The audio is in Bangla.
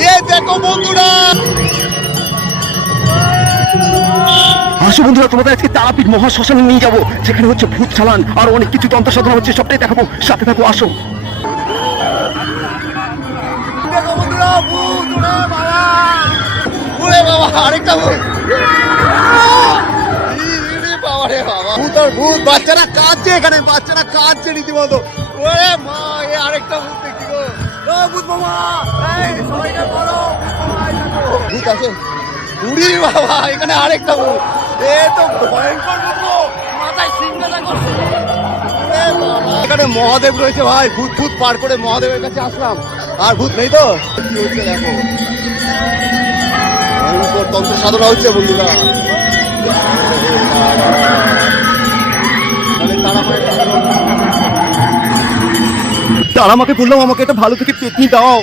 ইয়ে দেখো বন্ধুরা। আসো বন্ধুরা তোমাদের আজকে তারাপীঠ মহা শ্মশানে নিয়ে যাব। যেখানে হচ্ছে ভূত চালান আর অনেক কিছু তন্ত্র সাধনা হচ্ছে সবটাই দেখাবো। সাথে থাকো আসো। দেখো আরেকটা ভূত। ভূত আর ভূত বাচ্চারা কাঁদছে এখানে বাচ্চারা কাঁদছে রীতিমতো। ওরে মা এ আরেকটা ভূত ও ভূত মামা। এই সবাইকে বলো ভূত মামা এই দেখো। ভূত আছে। উড়ি বাবা এখানে আরেকটা ভূত। এ তো ভয়ঙ্কর ভূত মাথায় সিংহটা করছে এখানে মহাদেব রয়েছে ভাই। ভূত ভূত পার করে মহাদেবের কাছে আসলাম। আর ভূত নেই তো? কি হচ্ছে দেখো। ভয়ঙ্কর তন্ত্র সাধনা হচ্ছে বন্ধুরা। তারা আমাকে বললাম আমাকে একটা ভালো থেকে পেতনি দাও।